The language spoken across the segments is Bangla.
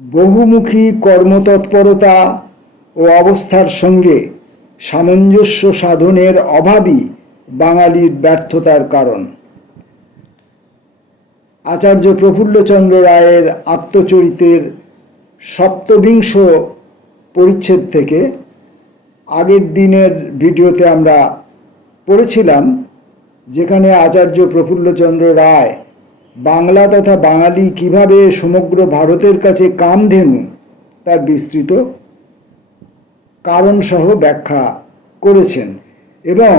বহুমুখী কর্মতৎপরতা ও অবস্থার সঙ্গে সামঞ্জস্য সাধনের অভাবই বাঙালির ব্যর্থতার কারণ। আচার্য প্রফুল্লচন্দ্র রায়ের আত্মচরিতের সপ্তবিংশ পরিচ্ছেদ থেকে আগের দিনের ভিডিওতে আমরা পড়েছিলাম, যেখানে আচার্য প্রফুল্লচন্দ্র রায় বাংলা তথা বাঙালি কিভাবে সমগ্র ভারতের কাছে কামধেনু তার বিস্তৃত কারণসহ ব্যাখ্যা করেছেন। এবং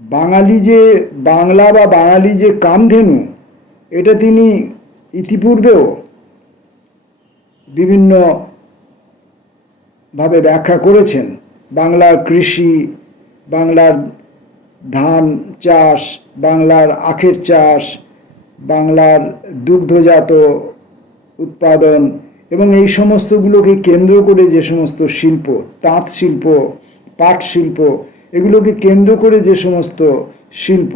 বাঙালি যে বাংলা বা বাঙালি যে কামধেনু, এটা তিনি ইতিপূর্বেও বিভিন্নভাবে ব্যাখ্যা করেছেন। বাংলার কৃষি, বাংলার ধান চাষ, বাংলার আখের চাষ, বাংলার দুগ্ধজাত উৎপাদন এবং এই সমস্তগুলোকে কেন্দ্র করে যে সমস্ত শিল্প, তাঁত শিল্প, পাট শিল্প, এগুলোকে কেন্দ্র করে যে সমস্ত শিল্প,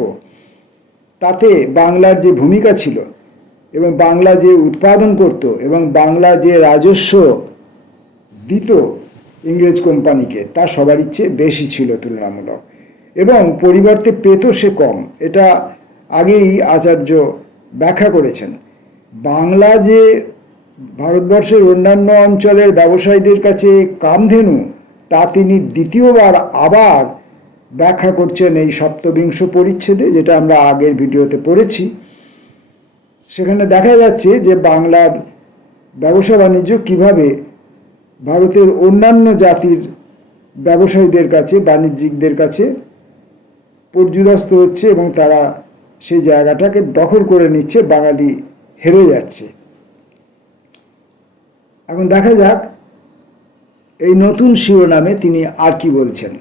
তাতে বাংলার যে ভূমিকা ছিল এবং বাংলা যে উৎপাদন করত এবং বাংলা যে রাজস্ব দিত ইংরেজ কোম্পানিকে, তা সবারই চেয়ে বেশি ছিল তুলনামূলক, এবং পরিবর্তে পেত সে কম। এটা আগেই আচার্য ব্যাখ্যা করেছেন। বাংলা যে ভারতবর্ষের অন্যান্য অঞ্চলের ব্যবসায়ীদের কাছে কামধেনু, তা তিনি দ্বিতীয়বার আবার ব্যাখ্যা করছেন এই সপ্তবিংশ পরিচ্ছেদে, যেটা আমরা আগের ভিডিওতে পড়েছি। সেখানে দেখা যাচ্ছে যে বাংলার ব্যবসা বাণিজ্য কীভাবে ভারতের অন্যান্য জাতির ব্যবসায়ীদের কাছে, বাণিজ্যিকদের কাছে পর্যুদস্ত হচ্ছে এবং তারা সেই জায়গাটাকে দখল করে নিচ্ছে, বাঙালি হেরে যাচ্ছে। এখন দেখা যাক এই নতুন শিরোনামে তিনি আর কি বলছেন।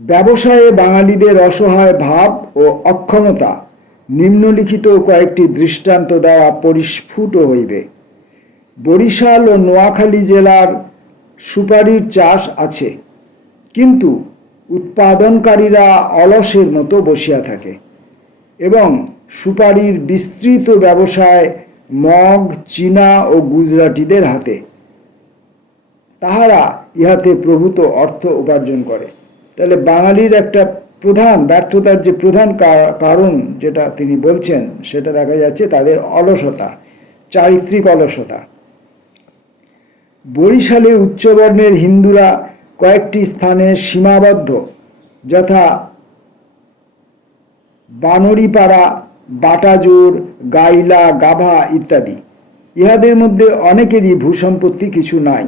ব্যবসায়ে বাঙালিদের অসহায় ভাব ও অক্ষমতা নিম্নলিখিত কয়েকটি দৃষ্টান্ত দ্বারা পরিস্ফুট হইবে। বরিশাল ও নোয়াখালী জেলার সুপারির চাষ আছে, কিন্তু উৎপাদনকারীরা অলসের মতো বসিয়া থাকে এবং সুপারির বিস্তৃত ব্যবসায় মগ, চীনা ও গুজরাটিদের হাতে। তাহারা ইহাতে প্রভূত অর্থ উপার্জন করে। তাহলে বাঙালির একটা প্রধান ব্যর্থতার যে প্রধান কারণ যেটা তিনি বলছেন, সেটা দেখা যাচ্ছে তাদের অলসতা, চারিত্রিক অলসতা। বরিশালে উচ্চবর্ণের হিন্দুরা কয়েকটি স্থানে সীমাবদ্ধ, যথা বানরিপাড়া, বাটাজোর, গাইলা, গাভা ইত্যাদি। ইহাদের মধ্যে অনেকেরই ভূসম্পত্তি কিছু নাই,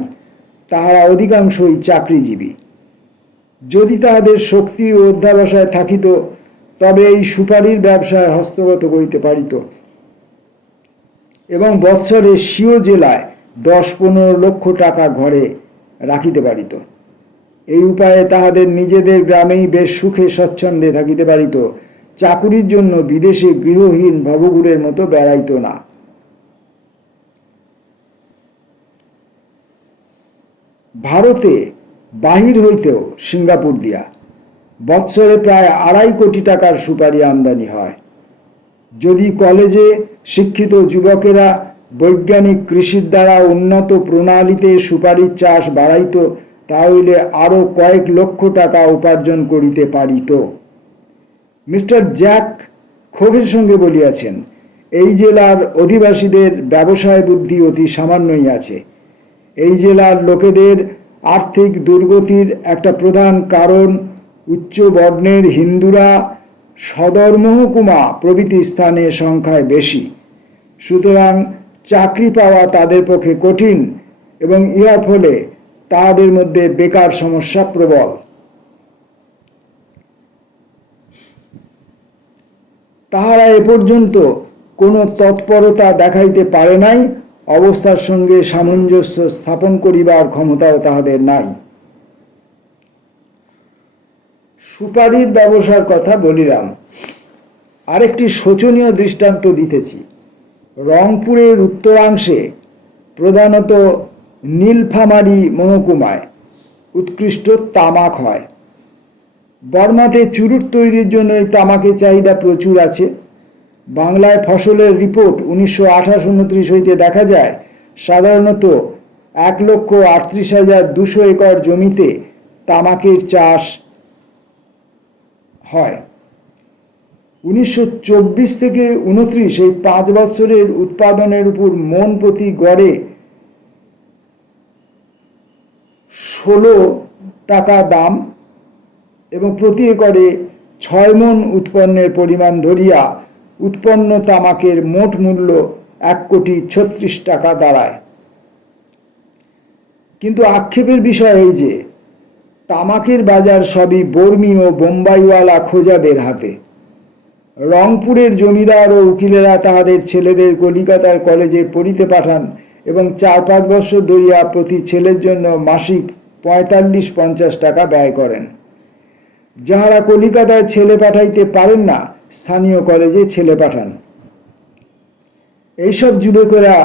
তাহারা অধিকাংশই চাকরিজীবী। যদি তাহাদের শক্তি ও অধ্যাবসায় থাকিত, তবে এই সুপারির ব্যবসায় হস্তগত করিতে পারিত এবং বৎসরে স্বীয় জেলায় 10-15 লক্ষ টাকা ঘরে রাখিতে পারিত। এই উপায়ে তাহাদের নিজেদের গ্রামেই বেশ সুখে স্বচ্ছন্দে থাকিতে পারিত, চাকুরির জন্য বিদেশে গৃহহীন ভবঘুরের মতো বেড়াইত না। ভারতে বাহির হইতেও সিঙ্গাপুর দিয়া বৎসরে প্রায় 2.5 কোটি টাকার সুপারি আমদানি হয়। যদি কলেজে শিক্ষিত যুবকেরা বৈজ্ঞানিক কৃষির দ্বারা উন্নত প্রণালীতে সুপারির চাষ বাড়াইত, তাহলে আরও কয়েক লক্ষ টাকা উপার্জন করিতে পারিত। মিস্টার জ্যাক ক্ষোভের সঙ্গে বলিয়াছেন, এই জেলার অধিবাসীদের ব্যবসায় বুদ্ধি অতি সামান্যই আছে। এই জেলার লোকেদের আর্থিক দুর্গতির একটা প্রধান কারণ উচ্চ বর্ণের হিন্দুরা সদর মহকুমা প্রভৃতি স্থানে সংখ্যায় বেশি। সুতরাং চাকরি পাওয়া তাদের পক্ষে কঠিন এবং ইহার ফলে তাহাদের মধ্যে বেকার সমস্যা প্রবল। তাহারা এ পর্যন্ত কোনো তৎপরতা দেখাইতে পারে নাই, অবস্থার সঙ্গে সামঞ্জস্য স্থাপন করিবার ক্ষমতাও তাহাদের নাই। সুপারির ব্যবসার কথা বলিলাম, আরেকটি শোচনীয় দৃষ্টান্ত দিতেছি। রংপুরের উত্তরাংশে, প্রধানত নীলফামারী মহকুমায় উৎকৃষ্ট তামাক হয়। বর্মাতে চুরুট তৈরির জন্য এই তামাকের চাহিদা প্রচুর আছে। বাংলায় ফসলের রিপোর্ট 1928-29 হইতে দেখা যায় সাধারণত 1,38,200 একর জমিতে তামাকের চাষ হয়। 1924 থেকে 29 এই 5 বছরের উৎপাদনের উপর মন প্রতি গড়ে 16 টাকা দাম এবং প্রতি একরে 6 মণ উৎপন্নের পরিমাণ ধরিয়া উৎপন্ন তামাকের মোট মূল্য 1,36,00,000 টাকা দাঁড়ায়। কিন্তু আক্ষেপের বিষয় এই যে তামাকের বাজার সবই বর্মী ও বোম্বাইওয়ালা খোঁজাদের হাতে। রংপুরের জমিদার ও উকিলেরা তাহাদের ছেলেদের কলিকাতার কলেজে পড়িতে পাঠান এবং 4-5 বছর ধরিয়া প্রতি ছেলের জন্য মাসিক 45-50 টাকা ব্যয় করেন। যাহারা কলিকাতায় ছেলে পাঠাইতে পারেন না, স্থানীয় কলেজে ছেলে পাঠান। এইসব যুবকেরা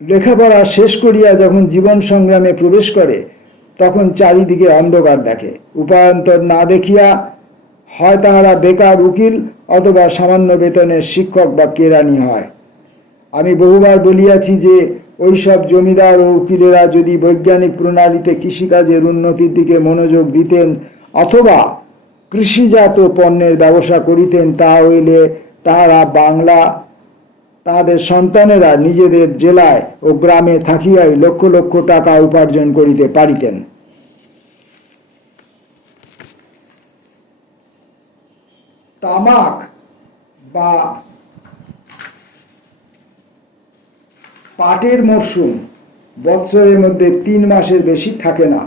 লেখাপড়া শেষ করিয়া যখন জীবন সংগ্রামে প্রবেশ করে, তখন চারিদিকে অন্ধকার দেখে। উপায়ান্তর না দেখিয়া হয় তাহারা বেকার উকিল অথবা সামান্য বেতনের শিক্ষক বা কেরানি হয়। আমি বহুবার বলিয়াছি যে ওইসব জমিদার ও উকিলেরা যদি বৈজ্ঞানিক প্রণালীতে কৃষিকাজের উন্নতির দিকে মনোযোগ দিতেন অথবা কৃষিজাত পণ্যের ব্যবসা করিতেন, তা হইলে তাহারা তাহাদের সন্তানেরা নিজেদের জেলায় ও গ্রামে থাকিয়াই লক্ষ লক্ষ টাকা উপার্জন করিতে পারিতেন। তামাক বা পাটের মরশুম বৎসরের মধ্যে 3 মাসের বেশি থাকে না।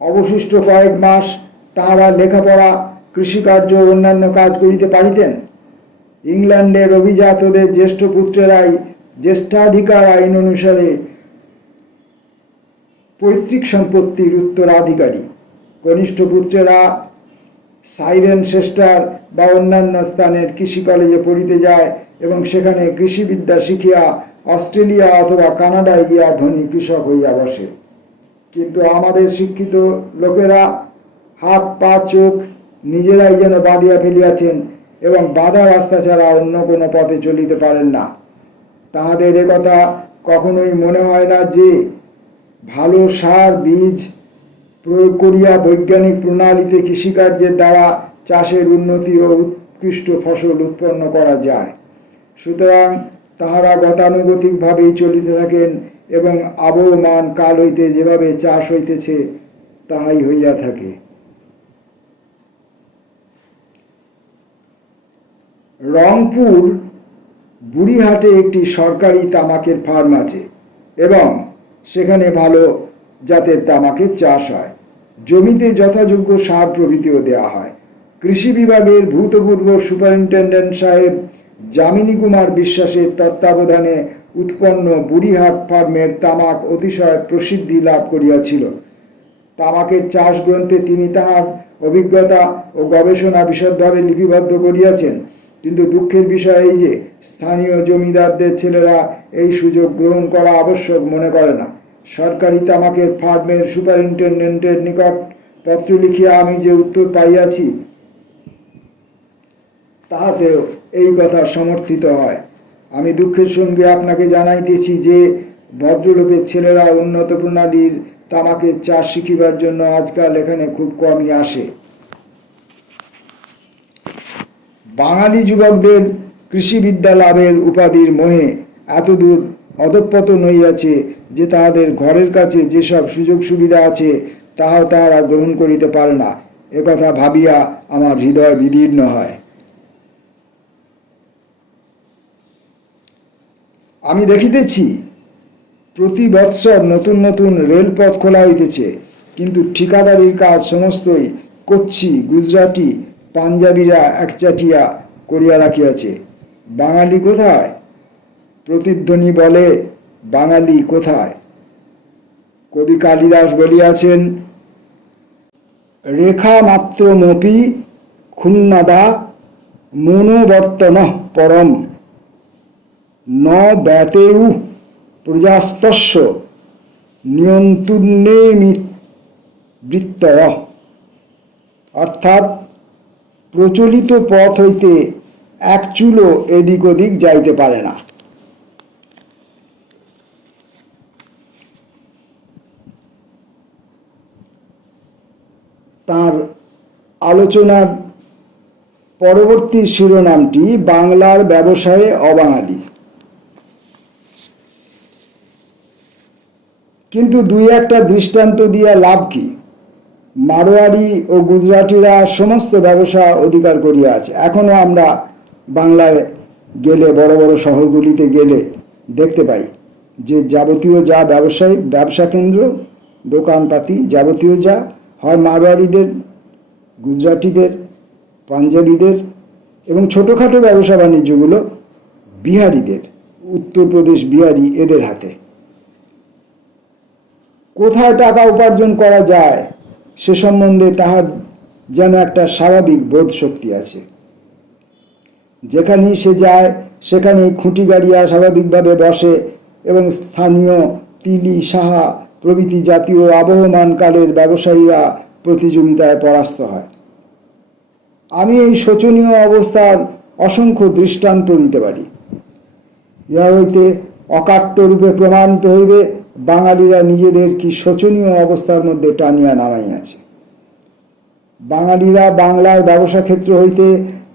অবশিষ্ট কয়েক মাস তাহারা লেখাপড়া, কৃষিকার্য ও অন্যান্য কাজ করিতে পারিতেন। ইংল্যান্ডের অভিজাতদের জ্যেষ্ঠ পুত্রেরাই জ্যেষ্ঠাধিকার আইন অনুসারে পৈতৃক সম্পত্তির উত্তরাধিকারী। কনিষ্ঠ পুত্রেরা সাইরেনচেস্টার বা অন্যান্য স্থানের কৃষি কলেজে পড়িতে যায় এবং সেখানে কৃষিবিদ্যা শিখিয়া অস্ট্রেলিয়া অথবা কানাডায় গিয়া ধনী কৃষক হইয়া বসে। কিন্তু আমাদের শিক্ষিত লোকেরা হাত পা চোখ নিজেরাই যেন বাঁধিয়া ফেলিয়াছেন এবং বাঁধা রাস্তা ছাড়া অন্য কোনো পথে চলিতে পারেন না। তাহাদের একথা কখনোই মনে হয় না যে ভালো সার বীজ প্রয়োগ করিয়া বৈজ্ঞানিক প্রণালীতে কৃষিকার্যের দ্বারা চাষের উন্নতি ও উৎকৃষ্ট ফসল উৎপন্ন করা যায়। সুতরাং তাহারা গতানুগতিকভাবেই চলিতে থাকেন এবং আবহমান কাল হইতে যেভাবে চাষ হইতেছে তাহাই হইয়া থাকে। রংপুর বুড়িহাটে একটি সরকারি তামাকের ফার্ম আছে এবং সেখানে ভালো জাতের তামাকের চাষ হয়। জমিতে যথাযোগ্য সার প্রভৃতিও দেওয়া হয়। কৃষি বিভাগের ভূতপূর্ব সুপারিনটেন্ডেন্ট সাহেব যামিনী কুমার বিশ্বাসের তত্ত্বাবধানে উৎপন্ন বুড়িহাট ফার্মের তামাক অতিশয় প্রসিদ্ধি লাভ করিয়াছিল। তামাকের চাষ গ্রন্থে তিনি তাহার অভিজ্ঞতা ও গবেষণা বিশদভাবে লিপিবদ্ধ করিয়াছেন। কিন্তু দুঃখের বিষয় এই যে স্থানীয় জমিদারদের ছেলেরা এই সুযোগ গ্রহণ করা আবশ্যক মনে করে না। সরকারি তামাকের ফার্মের সুপারিনটেন্ডেন্টের নিকট পত্র লিখিয়া আমি যে উত্তর পাইয়াছি তাহাতেও এই কথা সমর্থিত হয়। আমি দুঃখের সঙ্গে আপনাকে জানাইতেছি যে ভদ্রলোকের ছেলেরা উন্নত প্রণালীর তামাকের চাষ শিখিবার জন্য আজকাল এখানে খুব কমই আসে। বাঙালি যুবকদের কৃষিবিদ্যা লাভের উপাধির মোহে এতদূর অধঃপতন হইয়াছে যে তাহাদের ঘরের কাছে যেসব সুযোগ সুবিধা আছে তাহাও তাহারা গ্রহণ করিতে পারে না। একথা ভাবিয়া আমার হৃদয় বিদীর্ণ হয়। আমি দেখিতেছি প্রতি বৎসর নতুন নতুন রেলপথ খোলা হইতেছে, কিন্তু ঠিকাদারির কাজ সমস্তই কচ্ছি, গুজরাটি, পাঞ্জাবিরা একচাটিয়া করিয়া রাখিয়াছে। বাঙালি কোথায়? প্রতিধ্বনি বলে, বাঙালি কোথায়? কবি কালিদাস বলিয়াছেন, রেখা মাত্র মপি ক্ষুণ্ণদা মনোবর্তন পরম ন ব্যতেউ প্রজাস্তস্য নিয়ন্তুন্নেমি বৃত্তয়। অর্থাৎ প্রচলিত পথ হইতে এক চুলও এদিক ওদিক যাইতে পারে না। তার আলোচনার পরবর্তী শিরোনামটি বাংলার ব্যবসায়ে অবাঙালি। কিন্তু দুই একটা দৃষ্টান্ত দিয়া লাভ কি? মারোয়ারি ও গুজরাটিরা সমস্ত ব্যবসা অধিকার করিয়া আছে। এখনও আমরা বাংলায় গেলে, বড় বড় শহরগুলিতে গেলে দেখতে পাই যে যাবতীয় যা ব্যবসা কেন্দ্র, দোকানপাতি, যাবতীয় যা হয় মারোয়ারিদের, গুজরাটিদের, পাঞ্জাবিদের, এবং ছোটোখাটো ব্যবসা বাণিজ্যগুলো বিহারিদের, উত্তরপ্রদেশ বিহারি এদের হাতে। কোথায় টাকা উপার্জন করা যায় সে সম্বন্ধে তাহার যেন একটা স্বাভাবিক বোধ শক্তি আছে। যেখানেই সে যায় সেখানেই খুঁটি গাড়িয়া স্বাভাবিকভাবে বসে এবং স্থানীয় তিলি, সাহা প্রভৃতি জাতীয় আবহমান কালের ব্যবসায়ীরা প্রতিযোগিতায় পরাস্ত হয়। আমি এই শোচনীয় অবস্থার অসংখ্য দৃষ্টান্ত দিতে পারি। ইহা হইতে অকাট্যরূপে প্রমাণিত হইবে বাঙালিরা নিজেদের কি শোচনীয় অবস্থার মধ্যে টানিয়া নামাইয়াছে। বাঙালিরা বাংলার ব্যবসা ক্ষেত্র হইতে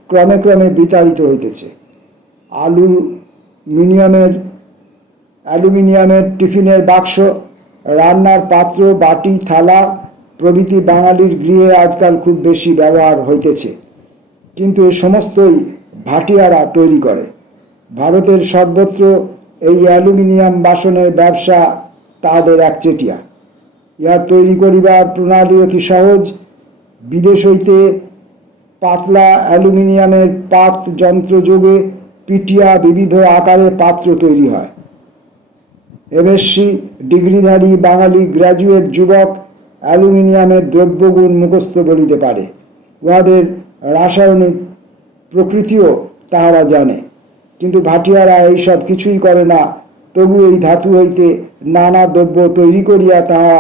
ক্রমে ক্রমে বিতাড়িত হইতেছে। অ্যালুমিনিয়ামের টিফিনের বাক্স, রান্নার পাত্র, বাটি, থালা প্রভৃতি বাঙালির গৃহে আজকাল খুব বেশি ব্যবহার হইতেছে, কিন্তু এ সমস্তই ভাটিয়ারা তৈরি করে। ভারতের সর্বত্র এই অ্যালুমিনিয়াম বাসনের ব্যবসা তাহাদের একচেটিয়া। ইহার তৈরি করিবার প্রণালী অতি সহজ। বিদেশ হইতে পাতলা অ্যালুমিনিয়ামের পাত যন্ত্রযোগে পিটিয়া বিবিধ আকারে পাত্র তৈরি হয়। এমএসসি ডিগ্রিধারী বাঙালি গ্র্যাজুয়েট যুবক অ্যালুমিনিয়ামের দ্রব্যগুণ মুখস্থ বলিতে পারে। উহাদের রাসায়নিক প্রকৃতিও তাহারা জানে, কিন্তু ভাটিয়ারা এইসব কিছুই করে না। তবু এই ধাতু হইতে নানা দ্রব্য তৈরি করিয়া তাহা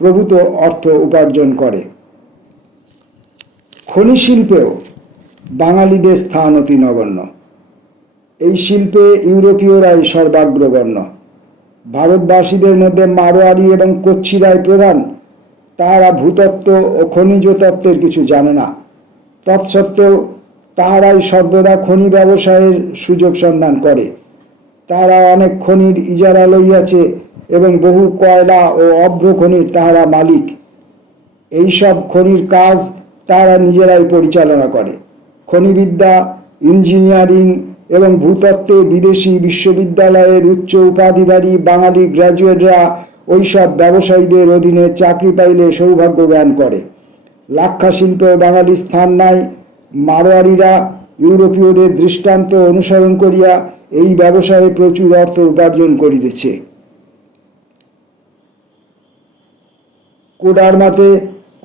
প্রভূত অর্থ উপার্জন করে। খনি শিল্পেও বাঙালিদের স্থান অতি নগণ্য। এই শিল্পে ইউরোপীয়রাই সর্বাগ্রগণ্য। ভারতবাসীদের মধ্যে মারোয়ারি এবং কচ্ছিরাই প্রধান। তাহারা ভূতত্ত্ব ও খনিজ তত্ত্বের কিছু জানে না। তৎসত্ত্বেও তাহারাই সর্বদা খনি ব্যবসায়ের সুযোগ সন্ধান করে। তাহারা অনেক খনির ইজারা লইয়াছে এবং বহু কয়লা ও অভ্র খনির তাহারা মালিক। এইসব খনির কাজ তাহারা নিজেরাই পরিচালনা করে। খনিবিদ্যা, ইঞ্জিনিয়ারিং এবং ভূতত্ত্বে বিদেশি বিশ্ববিদ্যালয়ের উচ্চ উপাধিধারী বাঙালি গ্র্যাজুয়েটরা ওইসব ব্যবসায়ীদের অধীনে চাকরি পাইলে সৌভাগ্য জ্ঞান করে। লাক্ষা শিল্পেও বাঙালি স্থান নাই। মারোয়ারিরা ইউরোপীয়দের দৃষ্টান্ত অনুসরণ করিয়া এই ব্যবসায়ে প্রচুর অর্থ উপার্জন করিতেছে। কোডারমাতে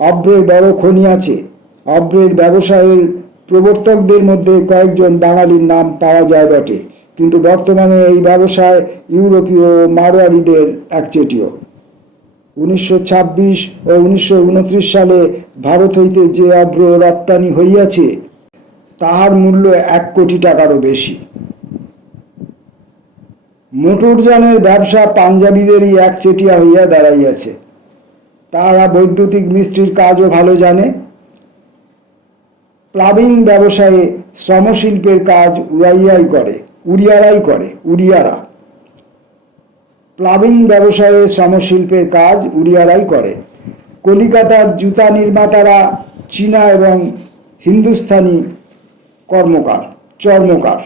অভ্রের বড় খনি আছে। অভ্রের ব্যবসায়ের প্রবর্তকদের মধ্যে কয়েকজন বাঙালির নাম পাওয়া যায় বটে, কিন্তু বর্তমানে এই ব্যবসায় ইউরোপীয় মারোয়ারিদের একচেটিয়া। 1926 ও 1929 সালে ভারত হইতে যে অভ্র রপ্তানি হইয়াছে তাহার মূল্য 1 কোটি টাকারও বেশি। মোটরযানের ব্যবসা পাঞ্জাবিদেরই একচেটিয়া হইয়া দাঁড়াইয়াছে। তাহারা বৈদ্যুতিক মিস্ত্রির কাজও ভালো জানে। প্লাবিং ব্যবসায়ে শ্রমশিল্পের কাজ উড়িয়ারা প্লাবিং ব্যবসায়ে শ্রমশিল্পের কাজ উড়িয়ারাই করে। কলিকাতার জুতা নির্মাতারা চীনা এবং হিন্দুস্থানি চর্মকার।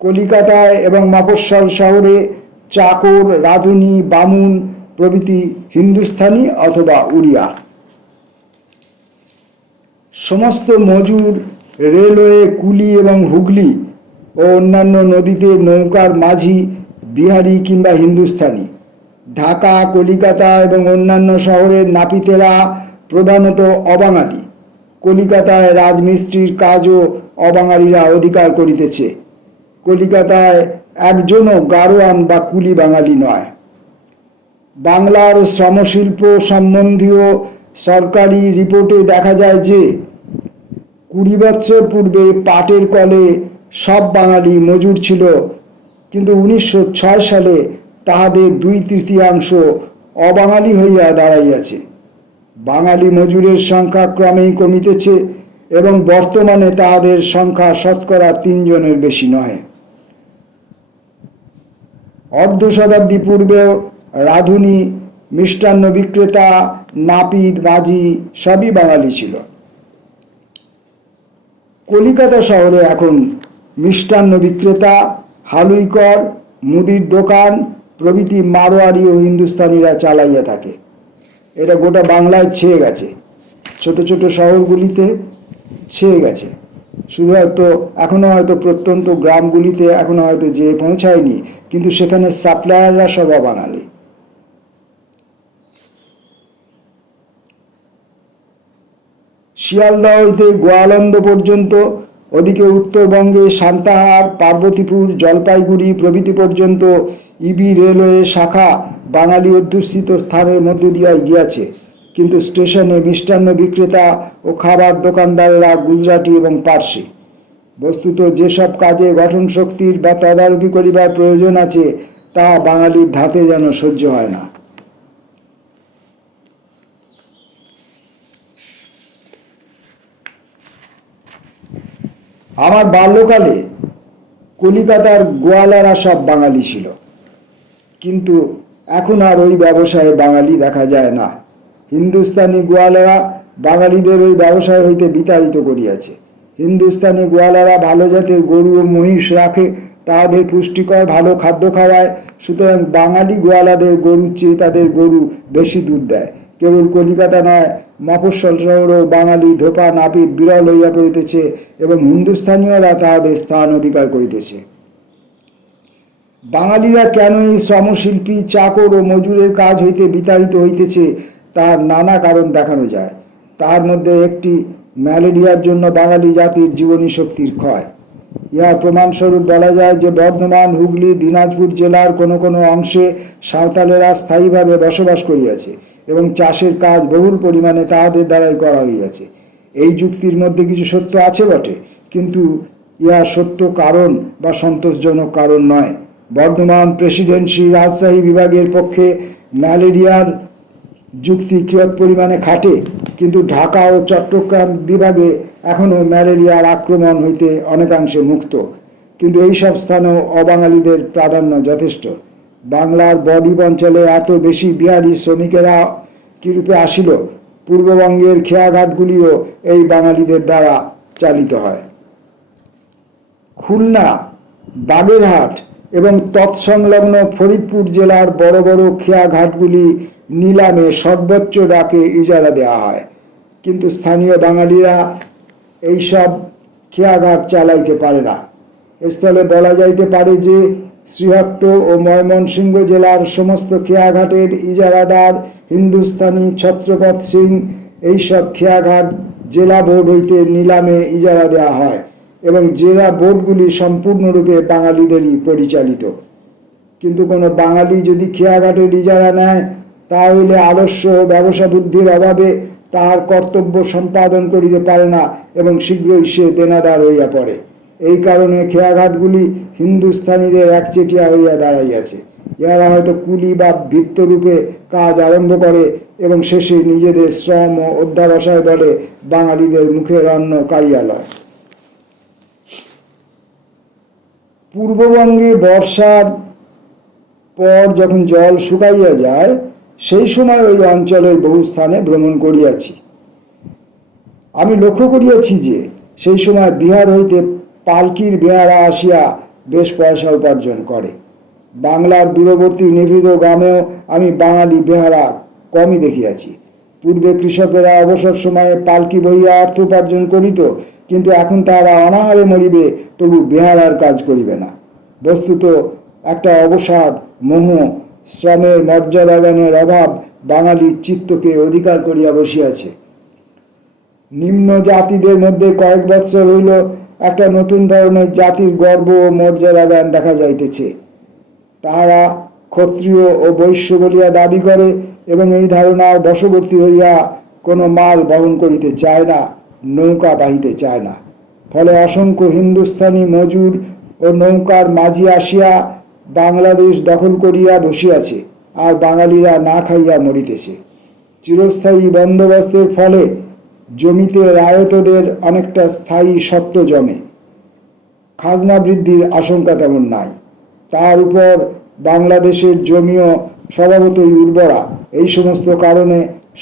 কলিকাতায় এবং মফস্বল শহরে চাকর, রাঁধুনি, বামুন প্রভৃতি হিন্দুস্থানি অথবা উড়িয়া। সমস্ত মজুর রেলওয়ে কুলি এবং হুগলি ও অন্যান্য নদীতে নৌকার মাঝি বিহারি কিংবা হিন্দুস্থানি। ঢাকা, কলিকাতা এবং অন্যান্য শহরের নাপিতেরা প্রধানত অবাঙালি। কলিকাতায় রাজমিস্ত্রির কাজও অবাঙালিরা অধিকার করিতেছে। কলিকাতায় একজনও গাড়োয়ান বা কুলি বাঙালি নয়। বাংলার শ্রমশিল্প সম্বন্ধীয় সরকারি রিপোর্টে দেখা যায় যে 20 বৎসর পূর্বে পাটের কলে সব বাঙালি মজুর ছিল, কিন্তু 1906 সালে তাহাদের 2/3 অবাঙালি হইয়া দাঁড়াইয়াছে। বাঙালি মজুরের সংখ্যা ক্রমেই কমিতেছে এবং বর্তমানে তাহাদের সংখ্যা শতকরা 3 জনের বেশি নয়। অর্ধ শতাব্দী পূর্বেও রাঁধুনি, মিষ্টান্ন বিক্রেতা, নাপিত, মাঝি সবই বাঙালি ছিল। কলিকাতা শহরে এখন মিষ্টান্ন বিক্রেতা, হালুইকর, মুদির দোকান প্রভৃতি মারোয়ারি ও হিন্দুস্তানিরা চালাইয়া থাকে। এটা গোটা বাংলায় ছেয়ে গেছে, ছোট ছোট শহরগুলিতে ছেয়ে গেছে। শুধু এখনো হয়তো প্রত্যন্ত গ্রামগুলিতে এখনো হয়তো যেয়ে পৌঁছায়নি, কিন্তু সেখানে সাপ্লায়াররা সব বাঙালি। শিয়ালদহ হইতে গোয়ালন্দ পর্যন্ত, ওদিকে উত্তরবঙ্গে সান্তাহার, পার্বতীপুর, জলপাইগুড়ি প্রভৃতি পর্যন্ত ইবি রেলওয়ে শাখা বাঙালি অধ্যুষিত স্থানের মধ্য দিয়া গিয়াছে, কিন্তু স্টেশনে মিষ্টান্ন বিক্রেতা ও খাবার দোকানদাররা গুজরাটি এবং পার্সি। বস্তুত যেসব কাজে গঠন শক্তির বা তদারকি করিবার প্রয়োজন আছে, তা বাঙালির ধাতে যেন সহ্য হয় না। আমার বাল্যকালে কলিকাতার গোয়ালারা সব বাঙালি ছিল, কিন্তু এখন আর ওই ব্যবসায়ে বাঙালি দেখা যায় না। হিন্দুস্তানি গোয়ালারা বাঙালিদের ওই ব্যবসায় হইতে বিতাড়িত করিয়াছে। হিন্দুস্তানি গোয়ালারা ভালো জাতের গরু ও মহিষ রাখে, তাহাদের পুষ্টিকর ভালো খাদ্য খাওয়ায়, সুতরাং বাঙালি গোয়ালাদের গরুর চেয়ে তাদের গরু বেশি দুধ দেয়। কেবল কলিকাতা নয়, মফস্বল শহরেও বাঙালি ধোপা নাপিত বিরল হইয়া পড়িতেছে এবং হিন্দুস্থানীয়রা তাহাদের স্থান অধিকার করিতেছে। বাঙালিরা কেন এই শ্রমশিল্পী, চাকর ও মজুরের কাজ হইতে বিতাড়িত হইতেছে, তার নানা কারণ দেখানো যায়। তার মধ্যে একটি, ম্যালেরিয়ার জন্য বাঙালি জাতির জীবনী শক্তির ক্ষয়। ইহার প্রমাণস্বরূপ বলা যায় যে বর্ধমান, হুগলি, দিনাজপুর জেলার কোনো কোনো অংশে সাঁওতালেরা স্থায়ীভাবে বসবাস করিয়াছে এবং চাষের কাজ বহুল পরিমাণে তাহাদের দ্বারাই করা হইয়াছে। এই যুক্তির মধ্যে কিছু সত্য আছে বটে, কিন্তু ইহা সত্য কারণ বা সন্তোষজনক কারণ নয়। বর্ধমান প্রেসিডেন্সি রাজশাহী বিভাগের পক্ষে ম্যালেরিয়ার যুক্তি কিয়ৎ পরিমাণে খাটে, কিন্তু ঢাকা ও চট্টগ্রাম বিভাগে এখনও ম্যালেরিয়ার আক্রমণ হইতে অনেকাংশে মুক্ত, কিন্তু এইসব স্থানেও অবাঙালিদের প্রাধান্য যথেষ্ট। বাংলার বদ্বীপ অঞ্চলে এত বেশি বিহারি শ্রমিকেরা কিরূপে আসিল, পূর্ববঙ্গের খেয়াঘাটগুলিও এই বাঙালিদের দ্বারা চালিত হয়। খুলনা, বাগেরহাট এবং তৎসংলগ্ন ফরিদপুর জেলার বড় বড় খেয়াঘাটগুলি নিলামে সর্বোচ্চ ডাকে ইজারা দেওয়া হয়, কিন্তু স্থানীয় বাঙালিরা এইসব খেয়াঘাট চালাইতে পারে না। স্থলে বলা যাইতে পারে যে শ্রীহট্ট ও ময়মনসিংহ জেলার সমস্ত খেয়াঘাটের ইজারাদার হিন্দুস্তানি ছত্রপত সিং। এইসব খেয়াঘাট জেলা বোর্ড হইতে নিলামে ইজারা দেওয়া হয় এবং জেলা বোর্ডগুলি সম্পূর্ণরূপে বাঙালিদেরই পরিচালিত। কিন্তু কোনো বাঙালি যদি খেয়াঘাটের ইজারা নেয়, তাহলে আদর্শ ব্যবসা বুদ্ধির অভাবে তাহার কর্তব্য সম্পাদন করিতে পারে না এবং শীঘ্রই সে দেনাদার হইয়া পড়ে। এই কারণে খেয়াঘাটগুলি হিন্দুস্তানিদের একচেটিয়া হইয়া দাঁড়াইয়াছে। ইহারা হয়তো কুলি বা ভিত্তরূপে কাজ আরম্ভ করে এবং শেষে নিজেদের শ্রম ও অধ্যাবসায় বলে বাঙালিদের মুখের অন্ন কাড়িয়া লয়। পূর্ববঙ্গে বর্ষার পর যখন জল শুকাইয়া যায়, সেই সময় ওই অঞ্চলের বহু স্থানে ভ্রমণ করিয়াছি। আমি লক্ষ্য করিয়াছি যে সেই সময় বিহার হইতে পালকির বেহারা আসিয়া বেশ পয়সা উপার্জন করে। বাংলার দূরবর্তী নিভৃত গ্রামেও আমি বাঙালি বেহারা কমই দেখিয়াছি। পূর্বে কৃষকেরা অবসর সময়ে পালকি বহিয়া অর্থ উপার্জন করিত, কিন্তু এখন তাহারা অনাহারে মরিবে, তবু বেহারার কাজ করিবে না। বস্তুত একটা অবসাদ, মোহ, শ্রমের মর্যাদা জ্ঞানের অভাব বাঙালির চিত্তকে অধিকার করিয়া বসিয়াছে। নিম্ন জাতিদের মধ্যে কয়েক বৎসর হইল একটা নতুন ধরনের জাতির গর্ব ও মর্যাদা জ্ঞান দেখা যাইতেছে। তাহারা ক্ষত্রিয় ও বৈশ্য বলিয়া দাবি করে এবং এই ধারণার বশবর্তী হইয়া কোনো মাল বহন করিতে চায় না। নৌকা বাহিতে চায় না। ফলে অসংখ্য হিন্দুস্থানি মজুর ও নৌকার মাঝি আসিয়া বাংলাদেশ দখল করিয়া বসিয়াছে, আর বাঙালিরা না খাইয়া মরিতেছে। চিরস্থায়ী বন্দোবস্তের ফলে জমিতে রায়তদের অনেকটা স্থায়ী সত্ত্ব জমে, খাজনা বৃদ্ধির আশঙ্কা তেমন নাই। তার উপর বাংলাদেশের জমিও স্বভাবতই উর্বরা। এই সমস্ত কারণে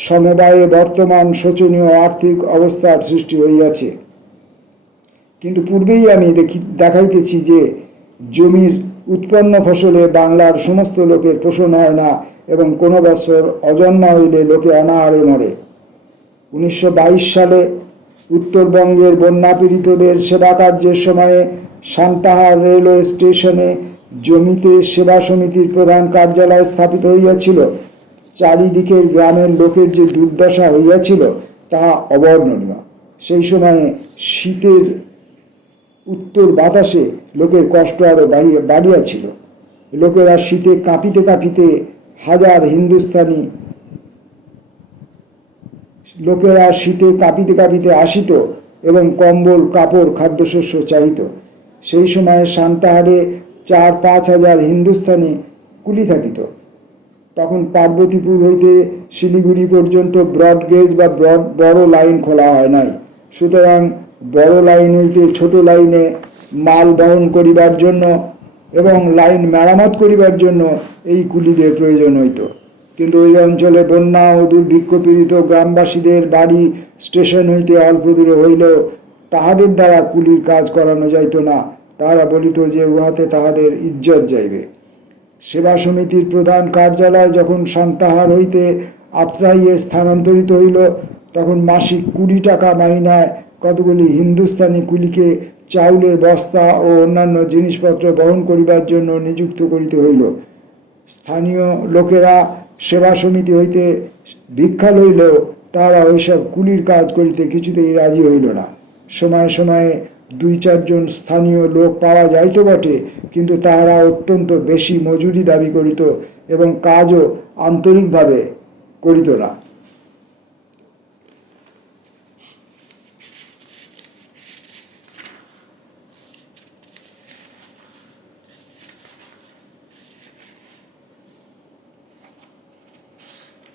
সমবায়ে বর্তমান শোচনীয় আর্থিক অবস্থার সৃষ্টি হইয়াছে। কিন্তু পূর্বেই আমি দেখাইতেছি যে জমির উৎপন্ন ফসলে বাংলার সমস্ত লোকের পোষণ হয় না, এবং কোনো বছর অজন্মা হইলে লোকে অনাহারে মরে। 1922 সালে উত্তরবঙ্গের বন্যাপীড়িতদের সেবা কার্যের সময়ে সান্তাহার রেলওয়ে স্টেশনে জমিতে সেবা সমিতির প্রধান কার্যালয় স্থাপিত হইয়াছিল। চারিদিকের গ্রামের লোকের যে দুর্দশা হইয়াছিল তা অবর্ণনীয়। সেই সময়ে শীতের উত্তর বাতাসে লোকের কষ্ট আরো বাড়িয়াছিল। লোকেরা শীতে কাঁপিতে কাঁপিতে আসিত এবং কম্বল, কাপড়, খাদ্যশস্য চাহিত। সেই সময়ে সান্তাহারে 4-5 হাজার হিন্দুস্থানি কুলি থাকিত। তখন পার্বতীপুর হইতে শিলিগুড়ি পর্যন্ত ব্রডগেজ বা বড় লাইন খোলা হয় নাই। সুতরাং বড় লাইন হইতে ছোট লাইনে মাল বহন করিবার জন্য এবং লাইন মেরামত করিবার জন্য এই কুলিদের প্রয়োজন হইত। কিন্তু ওই অঞ্চলে বন্যা ও দুর্ভিক্ষ পীড়িত গ্রামবাসীদের বাড়ি স্টেশন হইতে অল্প দূরে হইলেও তাহাদের দ্বারা কুলির কাজ করানো যাইত না। তাহারা বলিত যে উহাতে তাহাদের ইজ্জত যাইবে। সেবা সমিতির প্রধান কার্যালয় যখন সান্তাহার হইতে আত্রাইয়ে স্থানান্তরিত হইল, তখন মাসিক 20 টাকা মাইনায় কতগুলি হিন্দুস্তানি কুলিকে চাউলের বস্তা ও অন্যান্য জিনিসপত্র বহন করিবার জন্য নিযুক্ত করিতে হইল। স্থানীয় লোকেরা সেবা সমিতি হইতে ভিক্ষা লইলেও তাহারা ওইসব কুলির কাজ করিতে কিছুতেই রাজি হইল না। সময়ে সময়ে 2-4 জন স্থানীয় লোক পাওয়া যাইত বটে, কিন্তু তাহারা অত্যন্ত বেশি মজুরি দাবি করিত এবং কাজও আন্তরিকভাবে করিত না।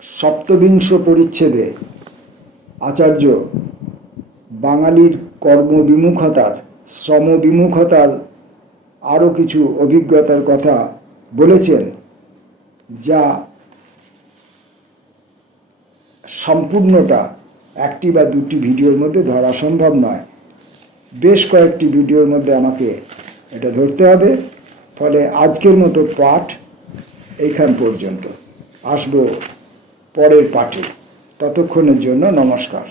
সপ্তবিংশ পরিচ্ছেদে আচার্য বাঙালির কর্মবিমুখতার, শ্রমবিমুখতার আরও কিছু অভিজ্ঞতার কথা বলেছেন, যা সম্পূর্ণটা 1টি বা 2টি ভিডিওর মধ্যে ধরা সম্ভব নয়। বেশ কয়েকটি ভিডিওর মধ্যে আমাকে এটা ধরতে হবে। ফলে আজকের মতো পাঠ এইখান পর্যন্ত। আসবো পরের পাঠে। ততক্ষণের জন্য নমস্কার।